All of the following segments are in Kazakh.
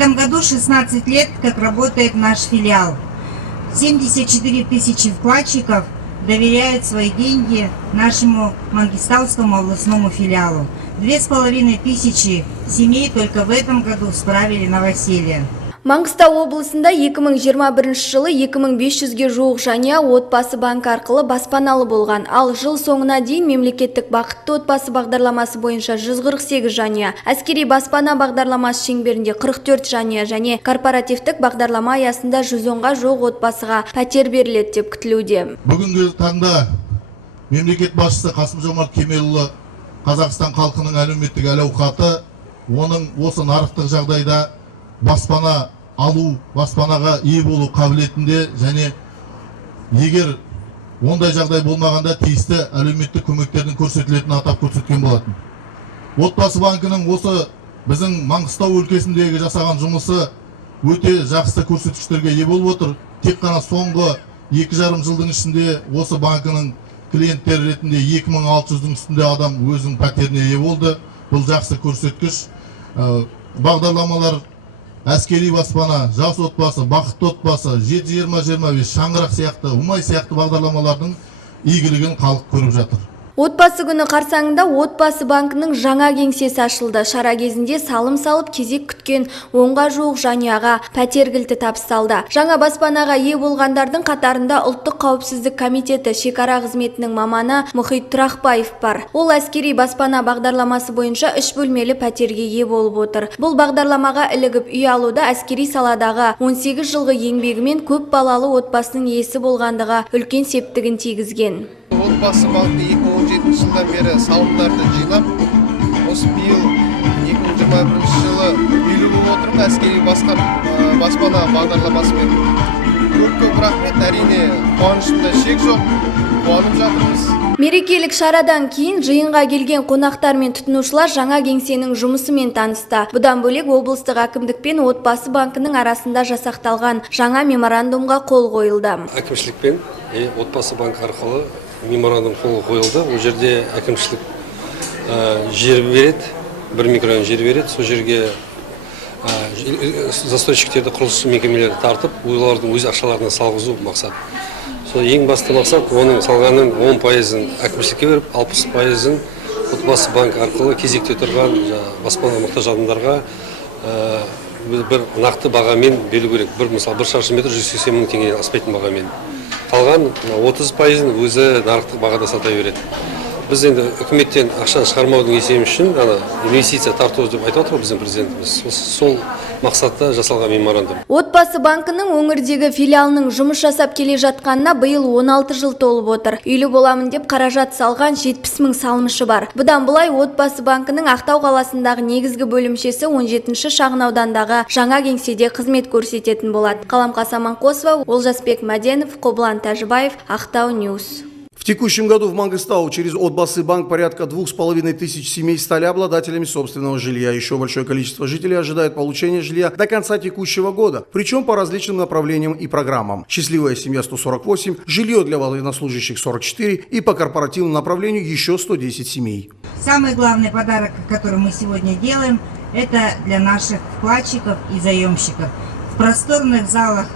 этом году 16 лет, как работает наш филиал. 74 тысячи вкладчиков доверяют свои деньги нашему Мангистаускому областному филиалу. 2500 семей только в этом году справили новоселье. Маңғыстау облысында 2021 жылы 2500-ге жуық жанұя отбасы банкі арқылы баспаналы болған. Ал жыл соңына дейін мемлекеттік бақытты отбасы бағдарламасы бойынша 148 жанұя, әскери баспана бағдарламасы шеңберінде 44 жанұя және корпоративтік бағдарлама аясында 110-ға жуық отбасыға пәтер беріледі деп күтілуде. Бүгінгі таңда мемлекет басшысы Қасым-Жомарт Кемелұлы Қазақстан халқының әлеуметтік әл-ауқаты, оның осы нарықтық жағдайда баспана алу, баспанаға ие болу қабілетінде және егер ондай жағдай болмағанда тиісті әлеуметтік көмектердің көрсетілетінін атап көрсеткен болатын. Отбасы банкінің осы біздің Маңғыстау өлкесіндегі жасаған жұмысы өте жақсы көрсеткіштерге ие болып отыр. Тек қана соңғы 2,5 жылдың ішінде осы банкінің клиенттері ретінде 2600-дің үстінде адам өзінің пәтеріне ие болды. Бұл жақсы көрсеткіш. Бағдарламалар әскери баспана, жас отбасы, бақытты отбасы, 7-20-25, шаңырақ сияқты, ұмай сияқты бағдарламалардың игілігін халық көріп жатыр. Отбасы күні қарсаңында Отбасы банкінің жаңа кеңсесі ашылды. Шара кезінде салым салып кезек күткен 10-ға жуық жанұяға пәтер кілті табысталды. Жаңа баспанаға ие болғандардың қатарында ұлттық қауіпсіздік комитеті шекара қызметінің маманы Мұхит Тұрақбаев бар. Ол әскери баспана бағдарламасы бойынша 3 бөлмелі пәтерге ие болып отыр. Бұл бағдарламаға ілігіп үй алуда әскери саладағы 18 жылғы еңбегімен көп балалы отбасының иесі болғандығы үлкен септігін тигізген. Отбасы банкі 2017 жылдан бері салымдарды жинап, осы биыл 2021 жылы үйлі болып отырып, әскери баспана бағдарламасымен. Көп рахмет, әрине қуанышымда шек жоқ, қуанып жатырмыз. Мерекелік шарадан кейін жиынға келген қонақтар мен тұтынушылар жаңа кеңсенің жұмысымен танысты. Бұдан бөлек облыстық әкімдік пен Отбасы банкінің арасында жасақталған жаңа меморандумға қол қойылды. Әкімшілікпен Отбасы банк арқылы меморандум қол қойылды. Ол жерде әкімшілік жер береді, 1 микрорайон жер береді. Сол жерге застройщиктерді, құрылыс мекемелерді тартып, олардың өз ақшаларына салғызу мақсат. Сол ең басты мақсат, оның салғанын 10%-ін әкімшілікке беріп, 60%-ін Отбасы банк арқылы кезекте тұрған баспана мұқтаж адамдарға бір нақты бағамен беру керек. Мысалы, 1 шаршы метр 180 мың теңге аспайтын бағамен. Қалған 30%-ын өзі нарықтық бағада сата береді. Біз енді үкіметтен ақшаны шығармаудың есебі үшін инвестиция тарту деп айтып отыр біздің президентіміз. Сол мақсатта жасалған меморандум. Отбасы банкының өңірдегі филиалының жұмыс жасап келе жатқанына биыл 16 жыл толып отыр. Үйлі боламын деп қаражат салған 70 мың салымшы бар. Бұдан былай Отбасы банкының Ақтау қаласындағы негізгі бөлімшесі 17-ші шағын аудандағы жаңа кеңседе қызмет көрсететін болады. Қаламқас Аманқосова, Олжасбек Мәденов, Қоблан Тәжібаев, Ақтау Ньюс. В текущем году в Мангыстау через Отбасы банк порядка 2500 семей стали обладателями собственного жилья. Еще большое количество жителей ожидает получения жилья до конца текущего года, причем по различным направлениям и программам. Счастливая семья 148, жилье для военнослужащих 44 и по корпоративному направлению еще 110 семей. Самый главный подарок, который мы сегодня делаем, это для наших вкладчиков и заемщиков. В просторных залах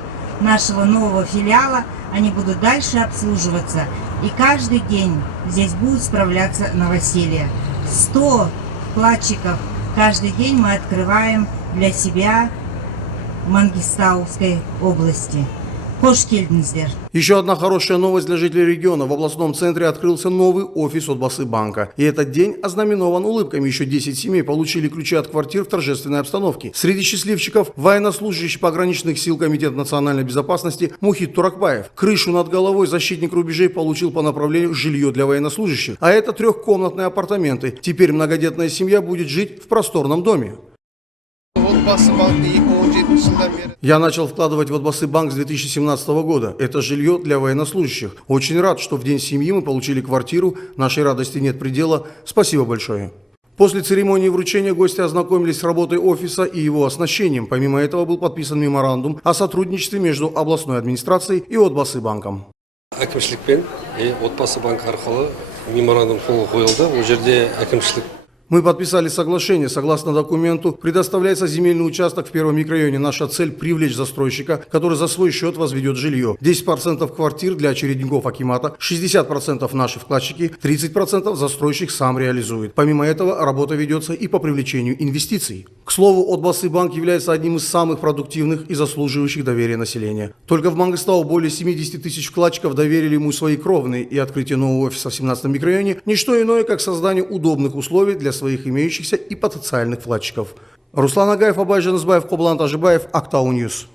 нашего нового филиала они будут дальше обслуживаться. И каждый день здесь будут справляться новоселья. 100 вкладчиков каждый день мы открываем для себя в Мангистауской области. Еще одна хорошая новость для жителей региона. В областном центре открылся новый офис Отбасы банка. И этот день ознаменован улыбками. Еще 10 семей получили ключи от квартир в торжественной обстановке. Среди счастливчиков военнослужащий пограничных сил Комитета национальной безопасности Мухит Туракбаев. Крышу над головой защитник рубежей получил по направлению жилье для военнослужащих. А это 3-комнатные апартаменты. Теперь многодетная семья будет жить в просторном доме. Я начал вкладывать в Отбасы банк с 2017 года. Это жилье для военнослужащих. Очень рад, что в день семьи мы получили квартиру. Нашей радости нет предела. Спасибо большое. После церемонии вручения гости ознакомились с работой офиса и его оснащением. Помимо этого был подписан меморандум о сотрудничестве между областной администрацией и Отбасы банком. Әкімшілікпен Отбасы банк арқылы меморандум қол қойылды. Ол жерде әкімшілік Мы подписали соглашение. Согласно документу, предоставляется земельный участок в первом микрорайоне. Наша цель – привлечь застройщика, который за свой счет возведет жилье. 10% квартир для очередников акимата, 60% наши вкладчики, 30% застройщик сам реализует. Помимо этого, работа ведется и по привлечению инвестиций. К слову, Отбасы банк является одним из самых продуктивных и заслуживающих доверия населения. Только в Мангыстау более 70 тысяч вкладчиков доверили ему свои кровные, и открытие нового офиса в 17-м микрорайоне – не что иное, как создание удобных условий для своих имеющихся и потенциальных вкладчиков. Руслан Агаев, Абай Жанызбаев, Кобылан Тажибаев, Актау Ньюс.